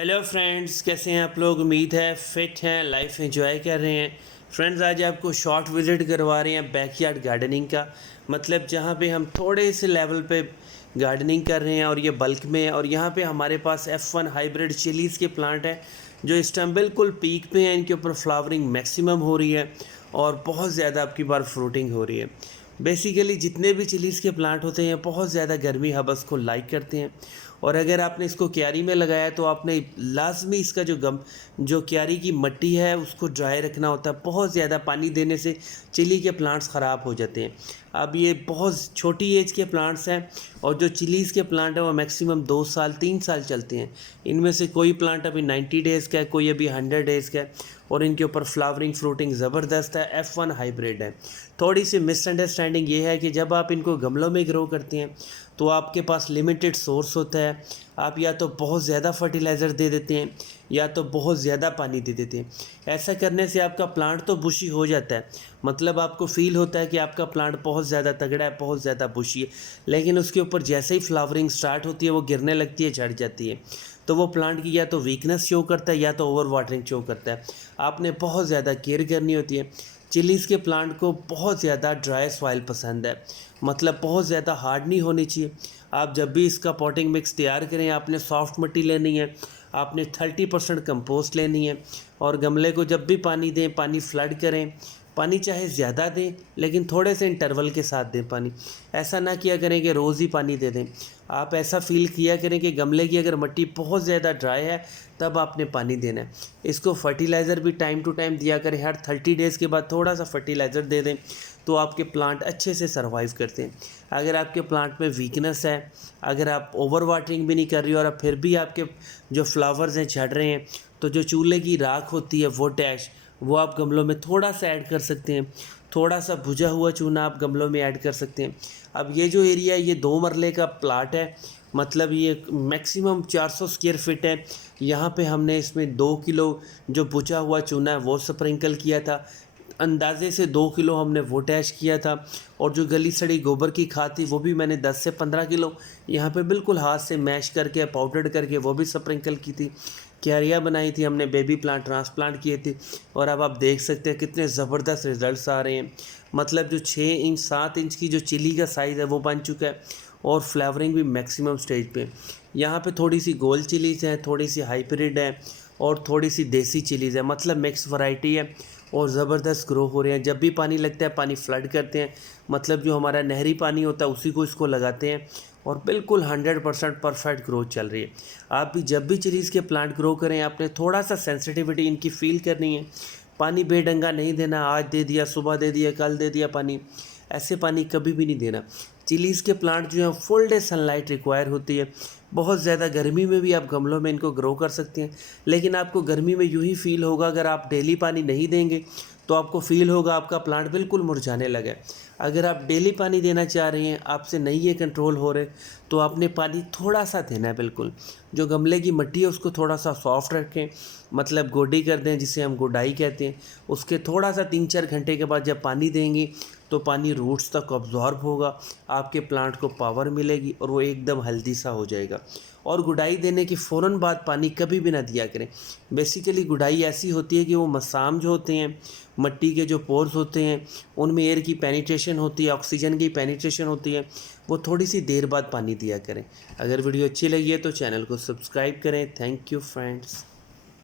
Hello friends, कैसे हैं आप लोग। उम्मीद है फिट हैं, लाइफ एंजॉय कर रहे हैं। फ्रेंड्स, आज आपको शॉर्ट विज़िट करवा रहे हैं बैकयार्ड गार्डनिंग का। मतलब जहाँ पे हम थोड़े से लेवल पे गार्डनिंग कर रहे हैं और ये बल्क में है। और यहाँ पे हमारे पास F1 हाइब्रिड चिलीज़ के प्लांट हैं जो इस टाइम बिल्कुल पीक पे हैं। इनके ऊपर फ्लावरिंग मैक्सिमम हो रही है और बहुत ज़्यादा आपकी बार फ्रूटिंग हो रही है। बेसिकली जितने भी चिलीज़ के प्लांट होते हैं बहुत ज़्यादा गर्मी हवस को लाइक करते हैं। और अगर आपने इसको क्यारी में लगाया तो आपने लाजमी इसका जो क्यारी की मिट्टी है उसको ड्राई रखना होता है। बहुत ज़्यादा पानी देने से चिली के प्लांट्स ख़राब हो जाते हैं। अब ये बहुत छोटी एज के प्लांट्स हैं और जो चिलीज़ के प्लांट हैं वो मैक्सिमम 2 साल 3 साल चलते हैं। इनमें से कोई प्लांट अभी 90 डेज़ का है, कोई अभी 100 डेज़ का है और इनके ऊपर फ्लावरिंग फ्रूटिंग ज़बरदस्त है। F1 हाइब्रिड है। थोड़ी सी मिसअंडरस्टैंडिंग ये है कि जब आप इनको गमलों में ग्रो करते हैं तो आपके पास लिमिटेड सोर्स होता है। आप या तो बहुत ज़्यादा फर्टिलाइज़र दे देते हैं या तो बहुत ज़्यादा पानी दे देते हैं। ऐसा करने से आपका प्लांट तो बुशी हो जाता है, मतलब आपको फ़ील होता है कि आपका प्लांट बहुत ज़्यादा तगड़ा है, बहुत ज़्यादा बुशी है। लेकिन उसके ऊपर जैसे ही फ्लावरिंग स्टार्ट होती है वो गिरने लगती है, झड़ जाती है। तो वो प्लांट की या तो वीकनेस शो करता है या तो ओवर वाटरिंग शो करता है। आपने बहुत ज़्यादा केयर करनी होती है। चिलीज़ के प्लांट को बहुत ज़्यादा ड्राई सॉइल पसंद है, मतलब बहुत ज़्यादा हार्ड नहीं होनी चाहिए। आप जब भी इसका पॉटिंग मिक्स तैयार करें आपने सॉफ्ट मिट्टी लेनी है, आपने 30% कंपोस्ट लेनी है और गमले को जब भी पानी दें पानी फ्लड करें। पानी चाहे ज़्यादा दें लेकिन थोड़े से इंटरवल के साथ दें पानी। ऐसा ना किया करें कि रोज़ ही पानी दे दें। आप ऐसा फ़ील किया करें कि गमले की अगर मिट्टी बहुत ज़्यादा ड्राई है तब आपने पानी देना है। इसको फर्टिलाइज़र भी टाइम टू टाइम दिया करें। हर 30 डेज़ के बाद थोड़ा सा फर्टिलाइज़र दे दें तो आपके प्लांट अच्छे से सर्वाइव करते हैं। अगर आपके प्लांट में वीकनेस है, अगर आप ओवर वाटरिंग भी नहीं कर रही हो और फिर भी आपके जो फ्लावर्स हैं झड़ रहे हैं, तो जो चूल्हे की राख होती है वो डैश वो आप गमलों में थोड़ा सा ऐड कर सकते हैं। थोड़ा सा भुजा हुआ चूना आप गमलों में ऐड कर सकते हैं। अब ये जो एरिया है ये 2 मरले का प्लाट है, मतलब ये मैक्सिमम 400 स्क्वायर फीट है। यहाँ पे हमने इसमें 2 किलो जो भुजा हुआ चूना है वो स्प्रिंकल किया था। अंदाज़े से 2 किलो हमने वो डैश किया था और जो गली सड़ी गोबर की खाद थी वो भी मैंने 10 से 15 किलो यहाँ पे बिल्कुल हाथ से मैश करके पाउडर करके वो भी स्प्रिंकल की थी। क्यारियाँ बनाई थी हमने, बेबी प्लांट ट्रांसप्लांट किए थे और अब आप देख सकते हैं कितने ज़बरदस्त रिज़ल्ट्स आ रहे हैं। मतलब जो 6 इंच 7 इंच की जो चिली का साइज़ है वो बन चुका है और फ्लेवरिंग भी मैक्सिमम स्टेज पे। यहाँ पे थोड़ी सी गोल्ड चिलीज़ हैं, थोड़ी सी हाइब्रिड है और थोड़ी सी देसी चिलीज़ है, मतलब मिक्स वैरायटी है और ज़बरदस्त ग्रो हो रहे हैं। जब भी पानी लगता है पानी फ्लड करते हैं, मतलब जो हमारा नहरी पानी होता है उसी को इसको लगाते हैं और बिल्कुल 100% परफेक्ट ग्रोथ चल रही है। आप भी जब भी चिलीज़ के प्लांट ग्रो करें आपने थोड़ा सा सेंसिटिविटी इनकी फ़ील करनी है। पानी बेढंगा नहीं देना, आज दे दिया सुबह दे दिया कल दे दिया पानी, ऐसे पानी कभी भी नहीं देना। चिलीज़ के प्लांट जो हैं फुल डे सनलाइट रिक्वायर होती है। बहुत ज़्यादा गर्मी में भी आप गमलों में इनको ग्रो कर सकते हैं, लेकिन आपको गर्मी में यूँ ही फ़ील होगा अगर आप डेली पानी नहीं देंगे तो आपको फ़ील होगा आपका प्लांट बिल्कुल मुरझाने लगा है। अगर आप डेली पानी देना चाह रहे हैं, आपसे नहीं ये कंट्रोल हो रहे, तो आपने पानी थोड़ा सा देना है बिल्कुल। जो गमले की मिट्टी है उसको थोड़ा सा सॉफ्ट रखें, मतलब गोडी कर दें जिसे हम गोडाई कहते हैं। उसके थोड़ा सा 3-4 घंटे के बाद जब पानी देंगे तो पानी रूट्स तक अब्जॉर्ब होगा, आपके प्लांट को पावर मिलेगी और वो एकदम हेल्दी सा हो जाएगा। और गुडाई देने के फ़ौरन बाद पानी कभी भी ना दिया करें। बेसिकली गुडाई ऐसी होती है कि वो मसाम जो होते हैं, मिट्टी के जो पोर्स होते हैं उनमें एयर की पेनिट्रेशन होती है, ऑक्सीजन की पेनिट्रेशन होती है, वो थोड़ी सी देर बाद पानी दिया करें। अगर वीडियो अच्छी लगी है तो चैनल को सब्सक्राइब करें। Thank you friends.